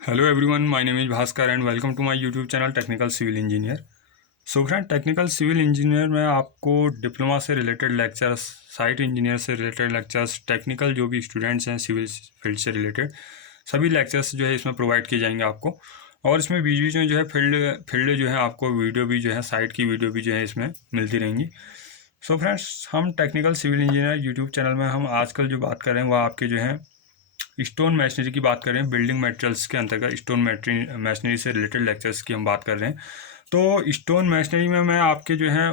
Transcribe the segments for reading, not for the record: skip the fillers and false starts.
Hello everyone, my name is Bhaskar and welcome to my YouTube channel technical civil engineer. So friend, technical civil engineer में आपको diploma से related lectures, site engineer से related lectures, technical जो भी students हैं civil field से related सभी lectures जो है इसमें प्रोवाइड किए जाएंगे आपको। और इसमें बीच बीच में जो है फील्ड जो है आपको वीडियो भी जो है साइट की वीडियो भी जो है इसमें मिलती रहेंगी। सो फ्रेंड्स, हम technical civil engineer YouTube channel में हम आजकल जो बात कर रहे हैं वह आपके जो है स्टोन मैशनरी की बात कर रहे हैं। बिल्डिंग मटेरियल्स के अंतर्गत स्टोन मैशनरी से रिलेटेड लेक्चर्स की हम बात कर रहे हैं। तो स्टोन मैशनरी में मैं आपके जो है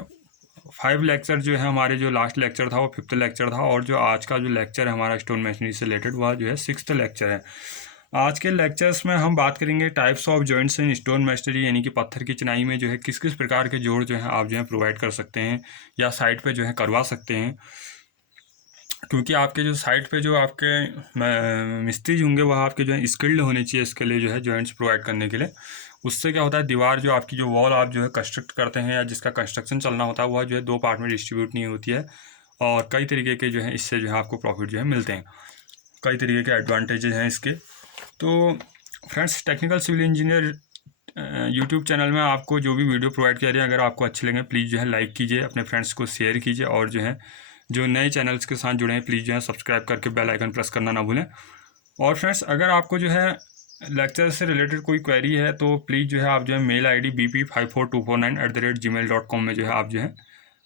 5 लेक्चर जो है, हमारे जो लास्ट लेक्चर था वो 5th लेक्चर था, और जो आज का जो लेक्चर है हमारा स्टोन मैशनरी से रिलेटेड वह जो है 6th लेक्चर है। आज के लेक्चर्स में हम बात करेंगे types of joints in stone machinery, यानी कि पत्थर की चिनाई में जो है किस किस प्रकार के जोड़ जो है आप जो है प्रोवाइड कर सकते हैं या साइट पे जो है करवा सकते हैं। क्योंकि आपके जो साइट पे जो आपके मिस्त्री होंगे वह आपके जो है स्किल्ड होने चाहिए इसके लिए, जो है जॉइंट्स प्रोवाइड करने के लिए। उससे क्या होता है, दीवार जो आपकी जो वॉल आप जो है कंस्ट्रक्ट करते हैं या जिसका कंस्ट्रक्शन चलना होता है वह जो है 2 पार्ट में डिस्ट्रीब्यूट नहीं होती है, और कई तरीके के जो है इससे जो है आपको प्रॉफिट जो है मिलते हैं, कई तरीके के एडवांटेजेस हैं इसके। तो friends, technical civil engineer YouTube channel में आपको जो भी वीडियो प्रोवाइड किया रही है, अगर आपको अच्छे लगे प्लीज़ जो है लाइक कीजिए, अपने फ्रेंड्स को शेयर कीजिए, और जो है जो नए चैनल्स के साथ जुड़े हैं प्लीज़ जो है सब्सक्राइब करके बेल आइकन प्रेस करना ना भूलें। और फ्रेंड्स, अगर आपको जो है लेक्चर से रिलेटेड कोई क्वेरी है तो प्लीज़ जो है आप जो है मेल ID bp54249@gmail.com में जो है आप जो है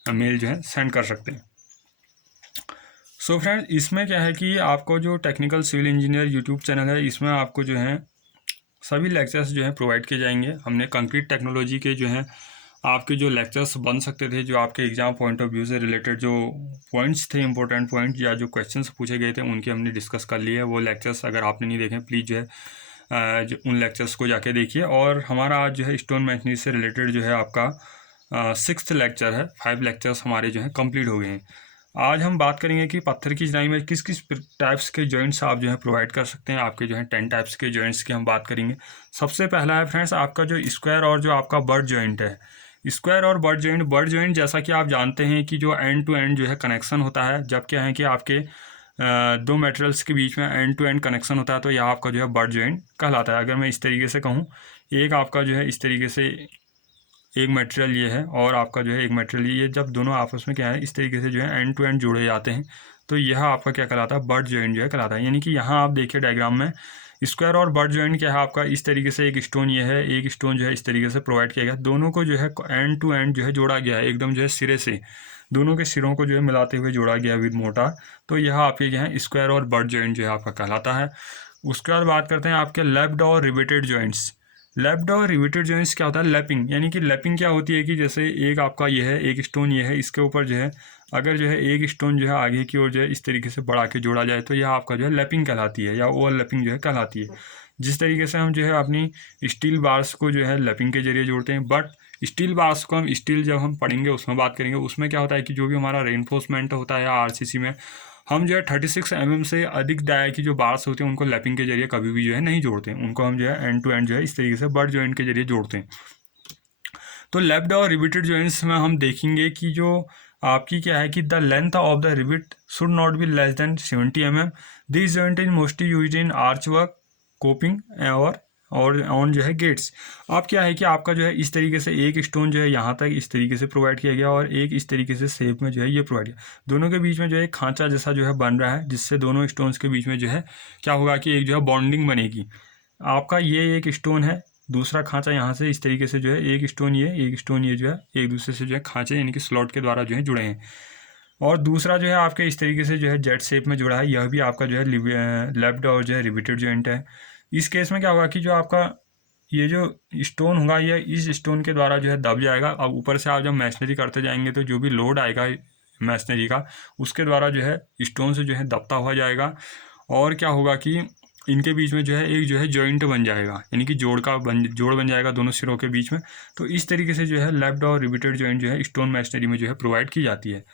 मेल जो है सेंड कर सकते हैं। सो फ्रेंड्स, इसमें क्या है कि आपको जो technical civil engineer YouTube channel है इसमें आपको जो है सभी लेक्चर्स जो हैं प्रोवाइड किए जाएंगे। हमने कंक्रीट टेक्नोलॉजी के जो हैं आपके जो लेक्चर्स बन सकते थे, जो आपके एग्जाम पॉइंट ऑफ व्यू से रिलेटेड जो पॉइंट्स थे, इंपॉर्टेंट पॉइंट या जो क्वेश्चंस पूछे गए थे उनकी हमने डिस्कस कर लिए है। वो लेक्चर्स अगर आपने नहीं देखे प्लीज़ जो है जो उन लेक्चर्स को जाके देखिए। और हमारा आज जो है स्टोन मैशनरी से रिलेटेड जो है आपका 6th लेक्चर है। 5 लेक्चर्स हमारे जो हैं कंप्लीट हो गए हैं। आज हम बात करेंगे कि पत्थर की चिनाई में किस किस टाइप्स के जॉइंट्स आप जो है प्रोवाइड कर सकते हैं। आपके जो है 10 टाइप्स के जॉइंट्स की हम बात करेंगे। सबसे पहला है फ्रेंड्स आपका जो स्क्वायर और जो आपका बट जॉइंट है। स्क्वायर और बट जॉइंट जैसा कि आप जानते हैं कि जो एंड टू एंड जो है कनेक्शन होता है, जब क्या है कि आपके दो मटेरियल्स के बीच में एंड टू एंड कनेक्शन होता है तो यह आपका जो है बट जॉइंट कहलाता है। अगर मैं इस तरीके से कहूँ, एक आपका जो है इस तरीके से एक मटेरियल ये है और आपका जो है एक मटेरियल ये, जब दोनों आपस में क्या है इस तरीके से जो है एंड टू एंड जुड़े जाते हैं तो यह आपका क्या कहलाता है, बट जॉइंट जो है कहलाता है। यानी कि यहाँ आप देखिए डायग्राम में स्क्वायर और बट जॉइंट क्या है आपका, इस तरीके से एक स्टोन ये है, एक स्टोन जो है इस तरीके से प्रोवाइड किया गया, दोनों को जो है एंड टू एंड जो है जोड़ा गया है, एकदम जो है सिरे से दोनों के सिरों को जो है मिलाते हुए जोड़ा गया विद मोटार। तो यह आपके क्या है स्क्वायर और बट जॉइंट जो है आपका कहलाता है। उसके बाद बात करते हैं आपके लैप्ड और रिवेटेड जॉइंट्स। लैप्ड और रिवेटेड जॉइंट्स क्या होता है, लैपिंग, यानी कि लैपिंग क्या होती है कि जैसे एक आपका ये है, एक स्टोन ये है, इसके ऊपर जो है अगर जो है एक स्टोन जो है आगे की ओर जो है इस तरीके से बढ़ा के जोड़ा जाए तो यह आपका जो है लैपिंग कहलाती है या ओवरलैपिंग जो है कहलाती है। जिस तरीके से हम जो है अपनी स्टील बार्स को जो है लैपिंग के जरिए जोड़ते हैं, बट स्टील बार्स को हम स्टील जब हम पढ़ेंगे उसमें बात करेंगे, उसमें क्या होता है कि जो भी हमारा रेनफोर्समेंट होता है RCC में हम जो है 36 mm से अधिक डाया की जो बार्स होते हैं उनको लैपिंग के जरिए कभी भी जो है नहीं जोड़ते हैं, उनको हम जो है एंड टू एंड जो है इस तरीके से बट जॉइंट के जरिए जोड़ते हैं। तो लैप्ड और रिवेटेड जॉइंट्स में हम देखेंगे कि जो आपकी क्या है कि the length of the rivet should not be less than 70 mm। This joint is mostly use in arch work, coping और ऑन जो है गेट्स। अब क्या है कि आपका जो है इस तरीके से एक स्टोन जो है यहाँ तक इस तरीके से प्रोवाइड किया गया और एक इस तरीके से शेप में जो है ये प्रोवाइड किया, दोनों के बीच में जो है खांचा जैसा जो है बन रहा है, जिससे दोनों स्टोन्स के बीच में जो है क्या होगा कि एक जो है बॉन्डिंग बनेगी। आपका ये एक स्टोन है, दूसरा खांचा यहाँ से इस तरीके से जो है एक स्टोन ये जो है एक दूसरे से जो है खांचे यानी कि स्लॉट के द्वारा जो है जुड़े हैं, और दूसरा जो है आपके इस तरीके से जो है जेट शेप में जुड़ा है, यह भी आपका जो है लैप्ड और जो है रिवेटेड जॉइंट है। इस केस में क्या होगा कि जो आपका ये जो स्टोन होगा ये इस स्टोन के द्वारा जो है दब जाएगा। अब ऊपर से आप जब मैशनरी करते जाएंगे तो जो भी लोड आएगा मैशनरी का उसके द्वारा जो है स्टोन से जो है दबता हुआ जाएगा, और क्या होगा कि इनके बीच में जो है एक जो है जॉइंट बन जाएगा, यानी कि जोड़ बन जाएगा दोनों सिरों के बीच में। तो इस तरीके से जो है लैप्ड और रिवेटेड जॉइंट जो है स्टोन मैशनरी में जो है प्रोवाइड की जाती है।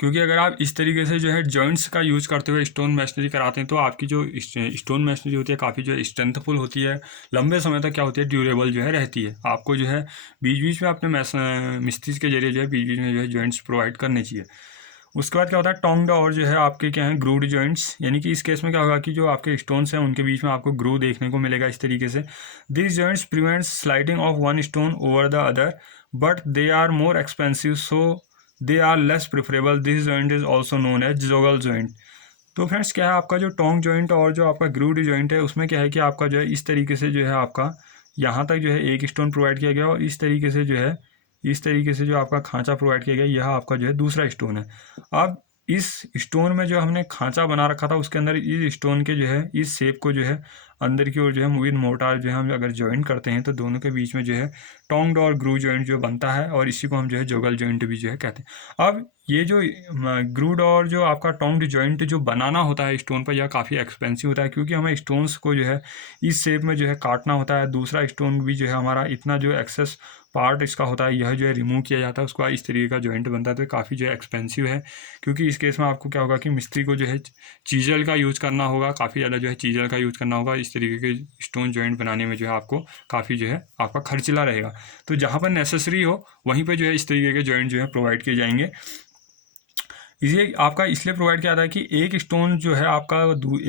क्योंकि अगर आप इस तरीके से जो है जॉइंट्स का यूज़ करते हुए स्टोन मैशनरी कराते हैं तो आपकी जो स्टोन मैशनरी होती है काफ़ी जो है स्ट्रेंथफुल होती है, लंबे समय तक क्या होती है ड्यूरेबल जो है रहती है। आपको जो है बीच बीच में अपने मिस्त्री के जरिए जो है बीच बीच में जो है जॉइंट्स प्रोवाइड करने चाहिए। उसके बाद क्या होता है टोंग्ड और जो है आपके क्या है ग्रूड जॉइंट्स, यानी कि इस केस में क्या होगा कि जो आपके स्टोन्स हैं उनके बीच में आपको ग्रू देखने को मिलेगा इस तरीके से। This joints prevent sliding of one stone over the other but they are more expensive so they are less preferable. This joint is also known as joggle joint. तो फ्रेंड्स क्या है आपका जो टोंग जॉइंट और जो आपका ग्रूड जॉइंट है उसमें क्या है कि आपका जो है इस तरीके से जो है आपका यहाँ तक जो है एक स्टोन प्रोवाइड किया गया और इस तरीके से जो है इस तरीके से जो आपका खांचा प्रोवाइड किया गया यह आपका जो है दूसरा स्टोन है। अब इस स्टोन में जो हमने खांचा बना रखा था उसके अंदर इस स्टोन के जो है इस शेप को जो है अंदर की ओर जो है विद मोर्टार जो है हम अगर जॉइंट करते हैं तो दोनों के बीच में जो है टोंग्ड और ग्रू जॉइंट जो बनता है और इसी को हम जो है जोगल जॉइंट भी जो है कहते हैं। अब ये जो ग्रूड और जो आपका टोंग्ड जॉइंट जो बनाना होता है स्टोन पर यह काफ़ी एक्सपेंसिव होता है क्योंकि हमें स्टोन्स को जो है इस शेप में जो है काटना होता है। दूसरा स्टोन भी जो है हमारा इतना जो एक्सेस पार्ट इसका होता है यह जो है रिमूव किया जाता है उसके बाद इस तरीके का जॉइंट बनता है। तो काफ़ी जो है एक्सपेंसिव है क्योंकि इस केस में आपको क्या होगा कि मिस्त्री को जो है चीजल का यूज़ करना होगा, काफ़ी ज़्यादा जो है चीजल का यूज़ करना होगा। इस तरीके के स्टोन जॉइंट बनाने में जो है आपको काफ़ी जो है आपका खर्चीला रहेगा। तो जहाँ पर नेसेसरी हो वहीं पर जो है इस तरीके के जॉइंट जो है प्रोवाइड किए जाएंगे। ये आपका इसलिए प्रोवाइड किया जाता है कि एक स्टोन जो है आपका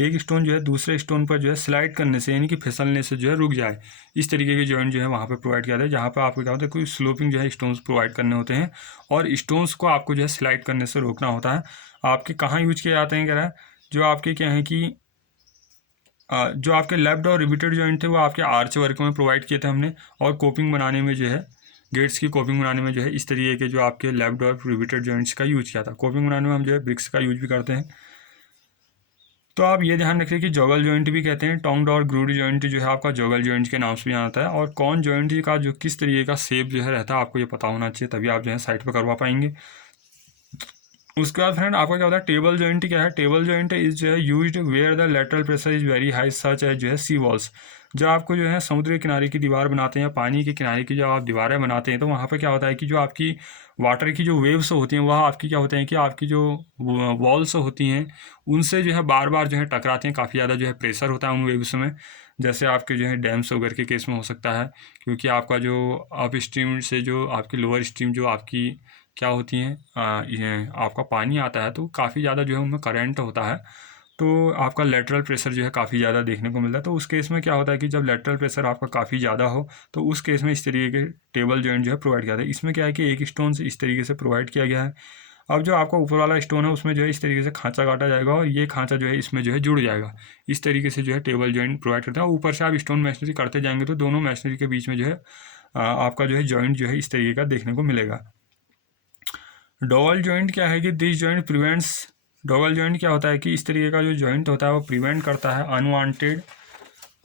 एक स्टोन जो है दूसरे स्टोन पर जो है स्लाइड करने से यानी कि फिसलने से जो है रुक जाए। इस तरीके के जॉइंट जो है वहाँ पे प्रोवाइड किया जाता है जहाँ पे आपको क्या होता है कोई स्लोपिंग जो है स्टोन्स प्रोवाइड करने होते हैं और स्टोन्स को आपको जो है स्लाइड करने से रोकना होता है। आपके कहाँ यूज किए जाते हैं कह रहा है जो आपके क्या है कि जो आपके लेफ्ट और रिबिटेड जॉइंट थे वो आपके आर्च वर्क में प्रोवाइड किए थे हमने और कोपिंग बनाने में जो है गेट्स की कोपिंग बनाने में जो है इस तरीके के जो आपके लेफ्ट और रिबिटेड जॉइंट्स का यूज किया था। कोपिंग बनाने में हम जो है ब्रिक्स का यूज भी करते हैं। तो आप ये ध्यान रखिए कि जोगल जॉइंट भी कहते हैं, टोंग्ड और ग्रूड जॉइंट जो है आपका जोगल जॉइंट के नाम से भी आता है। और कौन जॉइंट का जो किस तरीके का शेप जो है रहता है आपको ये पता होना चाहिए तभी आप जो है साइड पर करवा पाएंगे। उसके बाद फ्रेंड आपका क्या होता है टेबल जॉइंट क्या है। टेबल जॉइंट इज जो है used where the lateral pressure is very high such as जो है सी वॉल्स। जब आपको जो है समुद्र के किनारे की दीवार बनाते हैं या पानी के किनारे की जब आप दीवारें बनाते हैं तो वहाँ पर क्या होता है कि जो आपकी वाटर की जो वेव्स होती हैं वह आपकी क्या होते हैं कि आपकी जो वॉल्स होती हैं उनसे जो है बार बार जो है टकराते हैं। काफ़ी ज़्यादा जो है प्रेशर होता है उन वेव्स में, जैसे आपके जो है डैम्स वगैरह के केस में हो सकता है क्योंकि आपका जो अप स्ट्रीम से जो आपकी लोअर स्ट्रीम जो आपकी क्या होती हैं ये आपका पानी आता है तो काफ़ी ज़्यादा जो है उनमें करंट होता है तो आपका लेटरल प्रेशर जो है काफ़ी ज़्यादा देखने को मिलता है। तो उस केस में क्या होता है कि जब लेटरल प्रेशर आपका काफ़ी ज़्यादा हो तो उस केस में इस तरीके के टेबल जॉइंट जो है प्रोवाइड किया जाता है। इसमें क्या है कि एक स्टोन से इस तरीके से प्रोवाइड किया गया है। अब जो आपका ऊपर वाला स्टोन है उसमें जो है इस तरीके से खांचा काटा जाएगा और ये खांचा जो है इसमें जो है जुड़ जाएगा। इस तरीके से जो है टेबल जॉइंट प्रोवाइड करता है। ऊपर से आप स्टोन मैशनरी करते जाएंगे तो दोनों मैशनरी के बीच में जो है आपका जो है जॉइंट जो है इस तरीके का देखने को मिलेगा। डोवल जॉइंट क्या है कि this joint prevents. Doval joint क्या होता है कि इस तरीके का जो जॉइंट होता है वो प्रिवेंट करता है अनवांटेड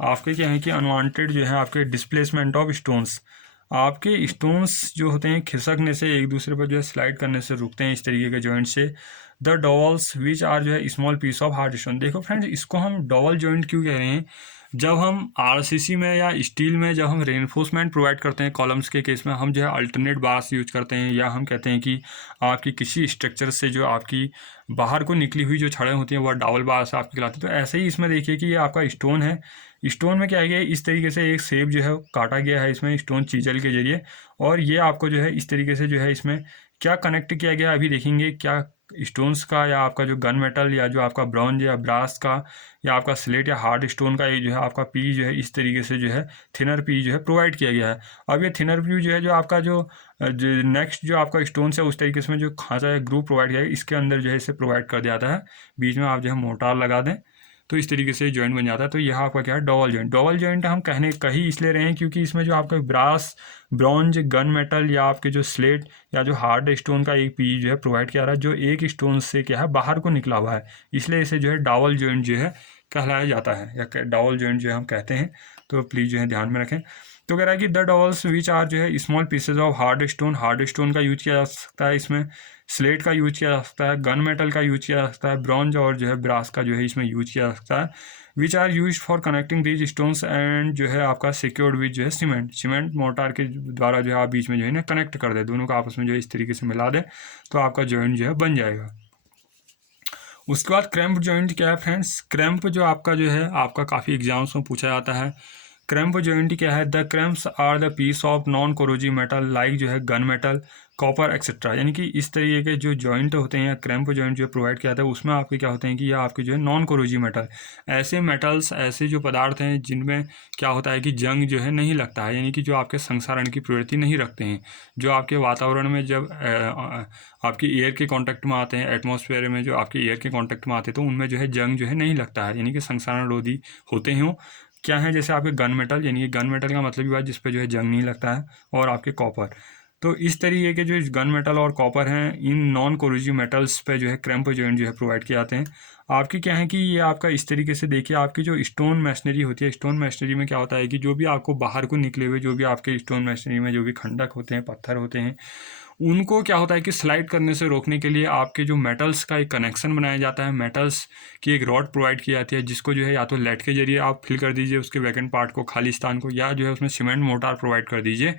आपके क्या है कि अनवांटेड जो है आपके डिस्प्लेसमेंट ऑफ स्टोन्स। आपके स्टोन्स जो होते हैं खिसकने से एक दूसरे पर जो है स्लाइड करने से रुकते हैं इस तरीके के जॉइंट से। द डोवल्स विच आर जो है small piece of hard stone. देखो फ्रेंड्स इसको हम डोवल जॉइंट क्यों कह रहे हैं, जब हम आरसीसी में या स्टील में जब हम रेनफोर्समेंट प्रोवाइड करते हैं कॉलम्स के केस में हम जो है अल्टरनेट बार्स यूज करते हैं या हम कहते हैं कि आपकी किसी स्ट्रक्चर से जो आपकी बाहर को निकली हुई जो छड़ें होती हैं वह डबल बार से आपकी कहलाती है। तो ऐसे ही इसमें देखिए कि ये आपका स्टोन है, स्टोन में क्या है इस तरीके से एक शेप जो है काटा गया है इसमें स्टोन चीजल के जरिए और ये आपको जो है इस तरीके से जो है इसमें क्या कनेक्ट किया गया अभी देखेंगे क्या स्टोन्स का या आपका जो गन मेटल या जो आपका ब्रॉन्ज या ब्रास का या आपका स्लेट या हार्ड स्टोन का ये जो है आपका पी जो है इस तरीके से जो है थिनर पी जो है प्रोवाइड किया गया है। अब ये थिनर पी जो है जो आपका जो नेक्स्ट जो आपका स्टोन्स है उस तरीके से जो खांचा या ग्रुप प्रोवाइड किया है इसके अंदर जो है इसे प्रोवाइड कर दिया जाता है। बीच में आप जो है मोटार लगा दें तो इस तरीके से जॉइंट बन जाता है। तो यह आपका क्या है डबल जॉइंट। डबल जॉइंट हम कही इसलिए रहे हैं क्योंकि इसमें जो आपका ब्रास ब्रॉन्ज गन मेटल या आपके जो स्लेट या जो हार्ड स्टोन का एक पीस जो है प्रोवाइड किया रहा है जो एक स्टोन से क्या है बाहर को निकला हुआ है, इसलिए इसे जो है डबल जॉइंट जो है कहलाया जाता है या डबल जॉइंट जो है हम कहते हैं। तो प्लीज़ जो है ध्यान में रखें। तो कह रहा है कि द डबल्स विच आर जो है small pieces of hard stone का यूज किया जा सकता है, इसमें स्लेट का यूज किया जा सकता है, गन मेटल का यूज किया जा सकता है, ब्रॉन्ज और जो है ब्रास का जो है इसमें यूज किया जा सकता है। Which are use for connecting these stones and जो है आपका सिक्योर्ड विच जो है सीमेंट मोटार के द्वारा जो है आप बीच में जो है ना कनेक्ट कर दे, दोनों को आपस में जो है इस तरीके से मिला दे तो आपका जॉइंट जो है बन जाएगा। उसके बाद क्रैम्प जॉइंट क्या है फ्रेंड्स। क्रैम्प जो आपका जो है आपका काफ़ी एग्जाम्स में पूछा जाता है। क्रैम्प जॉइंट क्या है? The cramps are the piece of non corrosive metal like जो है गन मेटल, कॉपर एक्सेट्रा। यानी कि इस तरीके के जो जॉइंट होते हैं या क्रैम्प जॉइंट जो प्रोवाइड किया जाता है उसमें आपके क्या होते हैं कि ये आपके जो है नॉन कोरोजिव मेटल, ऐसे मेटल्स, ऐसे जो पदार्थ हैं जिनमें क्या होता है कि जंग जो है नहीं लगता है, यानी कि जो आपके संक्षारण की प्रवृत्ति नहीं रखते हैं, जो आपके वातावरण में जब आपकी एयर के कांटेक्ट में आते हैं, एटमॉस्फेयर में जो आपके एयर के कांटेक्ट में आते हैं तो उनमें जो है जंग जो है नहीं लगता है, यानी कि संक्षारण रोधी होते हैं। क्या है? जैसे आपके गन मेटल, यानी कि गन मेटल का मतलब ये हुआ जिस पे जो है जंग नहीं लगता है, और आपके कॉपर। तो इस तरीके के जो गन मेटल और कॉपर हैं, इन नॉन कोरोजिव मेटल्स पे जो है क्रैम्प जॉइंट जो है प्रोवाइड किए जाते हैं। आपकी क्या है कि ये आपका इस तरीके से देखिए, आपकी जो स्टोन मैशनरी होती है, स्टोन मैशनरी में क्या होता है कि जो भी आपको बाहर को निकले हुए जो भी आपके स्टोन मैशनरी में जो भी खंडक होते हैं, पत्थर होते हैं, उनको क्या होता है कि स्लाइड करने से रोकने के लिए आपके जो मेटल्स का एक कनेक्शन बनाया जाता है, मेटल्स की एक रॉड प्रोवाइड की जाती है, जिसको जो है या तो लेड के जरिए आप फिल कर दीजिए उसके वैकेंट पार्ट को, खाली स्थान को, या जो है उसमें सीमेंट मोटार प्रोवाइड कर दीजिए।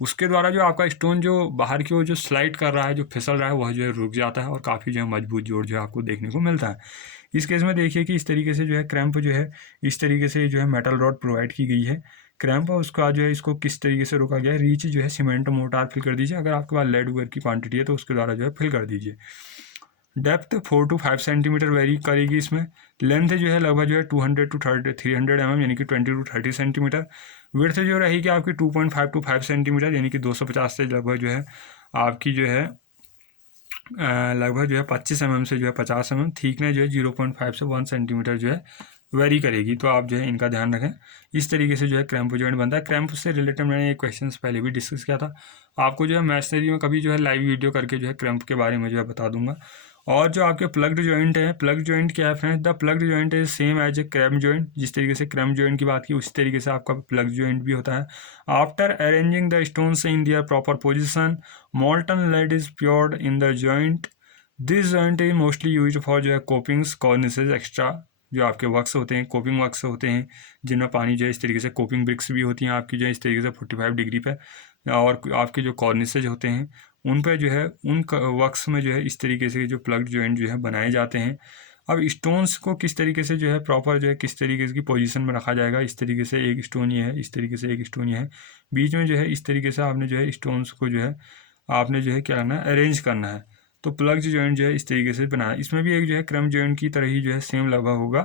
उसके द्वारा जो आपका स्टोन जो बाहर की ओर जो स्लाइड कर रहा है, जो फिसल रहा है, वह जो है रुक जाता है और काफ़ी जो है मजबूत जोड़ जो है आपको देखने को मिलता है। इस केस में देखिए कि इस तरीके से जो है क्रैम्प जो है इस तरीके से जो है मेटल रॉड प्रोवाइड की गई है। क्रैम्प है उसका जो है इसको किस तरीके से रोका गया है, रीच जो है सीमेंट मोटार फिल कर दीजिए, अगर आपके पास लेड वगैरह की क्वांटिटी है तो उसके द्वारा जो है फिल कर दीजिए। डेप्थ 4 to 5 सेंटीमीटर वेरी करेगी इसमें। लेंथ जो है लगभग जो है 200 to 300 mm, यानी कि 20 to 30 सेंटीमीटर। विड्थ जो रहेगी आपकी 2.5 to 5 सेंटीमीटर, यानी कि 250 से लगभग जो है आपकी जो है लगभग जो है 25 mm से जो है 50 mm। थिकनेस जो है 0.5 से 1 सेंटीमीटर जो है वेरी करेगी। तो आप जो है इनका ध्यान रखें। इस तरीके से जो है क्रैम्प जॉइंट बनता है। क्रैम्प से रिलेटेड मैंने एक क्वेश्चन पहले भी डिस्कस किया था, आपको जो है मैशनरी में कभी जो है लाइव वीडियो करके जो है क्रैम्प के बारे में जो है बता दूंगा। और जो आपके प्लग्ड जॉइंट है, प्लग्ड जॉइंट क्या है friends? The plugged joint is same as a cramp joint. जिस तरीके से क्रैम्प जॉइंट की बात की उसी तरीके से आपका प्लग जॉइंट भी होता है। After arranging the stones in their proper position, molten lead is poured in the joint. This joint is mostly use for जो है कोपिंग्स, कॉर्निसेज एक्स्ट्रा। जो आपके वर्क्स होते हैं, कोपिंग वर्क्स होते हैं, जिनमें पानी जो है इस तरीके से, कोपिंग ब्रिक्स भी होती हैं आपकी जो है इस तरीके से 45 डिग्री पे, और आपके जो कॉर्निसेज होते हैं उन पर जो है उन वर्क्स में जो है इस तरीके से जो प्लग जॉइंट जो है बनाए जाते हैं। अब स्टोन्स को किस तरीके से जो है प्रॉपर जो है किस तरीके की पोजीशन में रखा जाएगा, इस तरीके से एक स्टोन ये है, इस तरीके से एक स्टोन ये है, बीच में जो है इस तरीके से आपने जो है स्टोन्स को जो है आपने जो है क्या करना है, अरेंज करना है। तो प्लग जॉइंट जो है इस तरीके से बनाना है। इसमें भी एक जो है क्रैम्प जॉइंट की तरह ही जो है सेम लगभग होगा।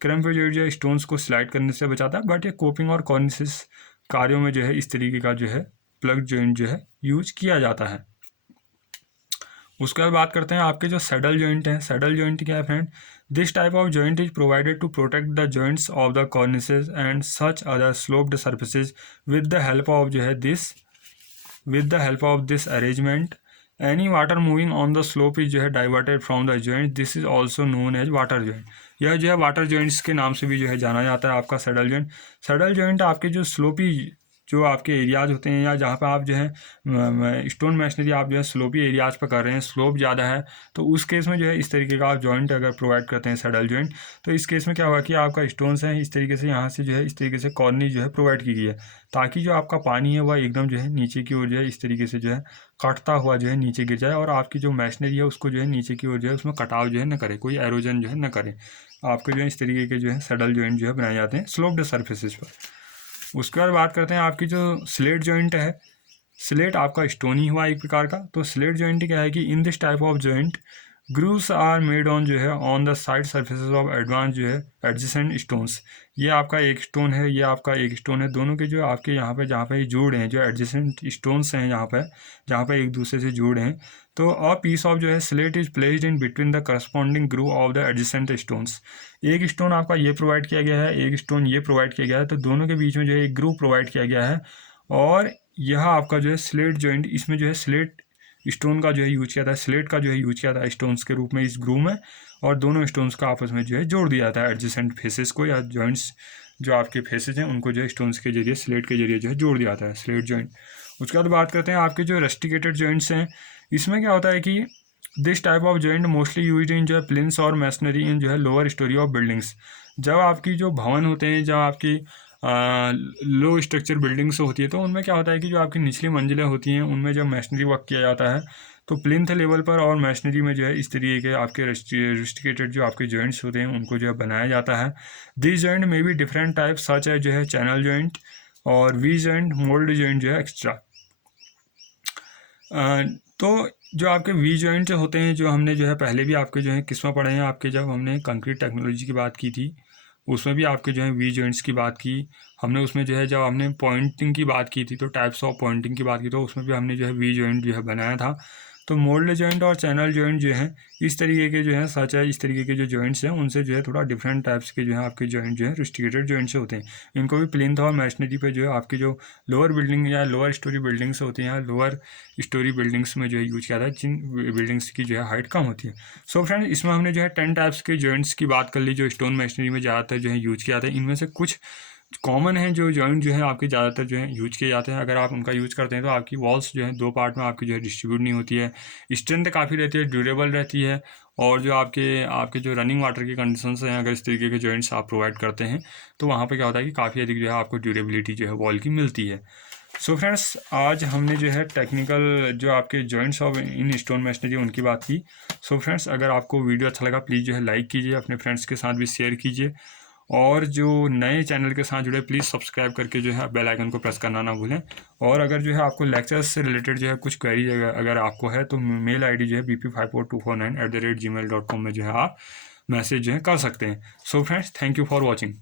क्रैम्प जॉइंट जो है स्टोन्स को स्लाइड करने से बचाता है, बट ये कोपिंग और कॉर्निसेस कार्यों में जो है इस तरीके का जो है प्लग जॉइंट जो है यूज किया जाता है। उसके बाद बात करते हैं आपके जो सैडल जॉइंट है। सैडल जॉइंट क्या है friend? This type of joint is provided to protect the joints of the cornices and such other sloped surfaces with the help of जो है this arrangement any water moving on the slope is जो है diverted from the joint. This is also known as water joint. यह जो है water joints के नाम से भी जो है जाना जाता है आपका सैडल जॉइंट। सैडल जॉइंट आपके जो स्लोपी जो आपके एरियाज होते हैं, या जहाँ पे आप जो है स्टोन मैशनरी आप जो है स्लोपी एरियाज पर कर रहे हैं, स्लोप ज़्यादा है, तो उस केस में जो है इस तरीके का आप जॉइंट अगर प्रोवाइड करते हैं सैडल जॉइंट, तो इस केस में क्या होगा कि आपका स्टोन्स हैं इस तरीके से यहाँ से जो है इस तरीके से कॉर्निश जो है प्रोवाइड की गई है, ताकि जो आपका पानी है वह एकदम जो है नीचे की ओर जो है इस तरीके से जो है कटता हुआ जो है नीचे गिर जाए, और आपकी जो मैशनरी है उसको जो है नीचे की ओर जो है उसमें कटाव जो है न करे, कोई एरोजन जो है न करे। आपके जो है इस तरीके के जो है सैडल जॉइंट जो है बनाए जाते हैं स्लोप्ड सर्फेसेज पर। उसके बाद बात करते हैं आपकी जो स्लेट जॉइंट है। स्लेट आपका स्टोन ही हुआ एक प्रकार का। तो स्लेट जॉइंट क्या है कि in this type of joint grooves are made on जो है on the side surfaces of advance जो है एडजेसेंट स्टोन्स। ये आपका एक स्टोन है, ये आपका एक स्टोन है, दोनों के जो आपके यहाँ पे जहाँ पे जोड़ हैं, जो एडजेसेंट स्टोन्स हैं यहाँ पे जहाँ पे एक दूसरे से जोड़ हैं, तो अ पीस ऑफ जो है slate is placed in between the corresponding groove of the adjacent stones. एक स्टोन आपका ये प्रोवाइड किया गया है, एक स्टोन ये प्रोवाइड किया गया है, तो दोनों के बीच में जो है एक ग्रूव प्रोवाइड किया गया है, और यह आपका जो है स्लेट जॉइंट, इसमें जो है स्लेट स्टोन का जो है यूज किया था, स्लेट का जो है यूज किया था स्टोन्स के रूप में इस ग्रूव में, और दोनों स्टोन्स का आपस में जो है जोड़ दिया था एडजेसेंट फेसेस को, या जॉइंट्स जो आपके फेसेस हैं उनको जो है स्टोन्स के जरिए, स्लेट के जरिए जो है जोड़ दिया था स्लेट जॉइंट। उसके बाद बात करते हैं आपके जो रस्टिकेटेड जॉइंट्स हैं। इसमें क्या होता है कि this type of joint mostly use in जो है प्लिंस और मैशनरी इन जो है लोअर स्टोरी ऑफ बिल्डिंग्स। जब आपकी जो भवन होते हैं, जब आपकी लो स्ट्रक्चर बिल्डिंग्स होती है, तो उनमें क्या होता है कि जो आपकी निचली मंजिलें होती हैं उनमें जब मैशनरी वर्क किया जाता है, तो प्लिंथ लेवल पर और मैशनरी में जो है इस तरीके के आपके रुस्टिकेटेड जो आपके जॉइंट्स होते हैं उनको जो है बनाया जाता है। दिस जॉइंट में भी डिफरेंट टाइप सच है जो है चैनल जॉइंट और वी जॉइंट, मोल्ड जॉइंट जो है एक्स्ट्रा। तो जो आपके वी जॉइंट होते हैं, जो हमने जो है पहले भी आपके जो है किस्में पढ़े हैं आपके, जब हमने कंक्रीट टेक्नोलॉजी की बात की थी उसमें भी आपके जो है वी जॉइंट्स की बात की हमने। उसमें जो है जब हमने पॉइंटिंग की बात की थी तो टाइप्स ऑफ पॉइंटिंग की बात की तो उसमें भी हमने जो है वी जॉइंट जो है बनाया था। तो मोल्ड जॉइंट और चैनल जॉइंट जो है इस तरीके के जो है सच है, इस तरीके के जो जॉइंट्स हैं उनसे जो है थोड़ा डिफरेंट टाइप्स के जो है आपके जॉइंट जो है रुस्टिकेटेड जॉइंट से होते हैं। इनको भी प्लिंथ और मैशनरी पे जो है आपकी जो लोअर बिल्डिंग या लोअर स्टोरी बिल्डिंग्स होती हैं, लोअर स्टोरी बिल्डिंग्स में जो है यूज किया था, जिन बिल्डिंग्स की जो है हाइट कम होती है। सो फ्रेंड्स, इसमें हमने जो है 10 टाइप्स के जॉइंट्स की बात कर ली जो स्टोन मैशनरी में ज़्यादातर जो है यूज किया था। इनमें से कुछ कॉमन है जो जॉइंट जो है आपके ज़्यादातर जो है यूज किए जाते हैं। अगर आप उनका यूज करते हैं तो आपकी वॉल्स जो है 2 पार्ट में आपकी जो है डिस्ट्रीब्यूट नहीं होती है, स्ट्रेंथ काफ़ी रहती है, ड्यूरेबल रहती है। और जो आपके जो रनिंग वाटर की कंडीशंस हैं, अगर इस तरीके के जॉइंट्स आप प्रोवाइड करते हैं तो वहाँ पे क्या होता है कि काफ़ी अधिक जो है आपको ड्यूरेबिलिटी जो है वॉल की मिलती है। सो फ्रेंड्स, आज हमने जो है टेक्निकल जो आपके joints of in stone machinery उनकी बात की। सो फ्रेंड्स, अगर आपको वीडियो अच्छा लगा प्लीज़ जो है लाइक कीजिए, अपने फ्रेंड्स के साथ भी शेयर कीजिए, और जो नए चैनल के साथ जुड़े प्लीज़ सब्सक्राइब करके जो है बेल आइकन को प्रेस करना ना भूलें। और अगर जो है आपको लेक्चर्स से रिलेटेड जो है कुछ क्वेरी अगर आपको है तो मेल आईडी जो है bp54249@gmail.com में जो है आप मैसेज जो है कर सकते हैं। So friends, thank you for watching.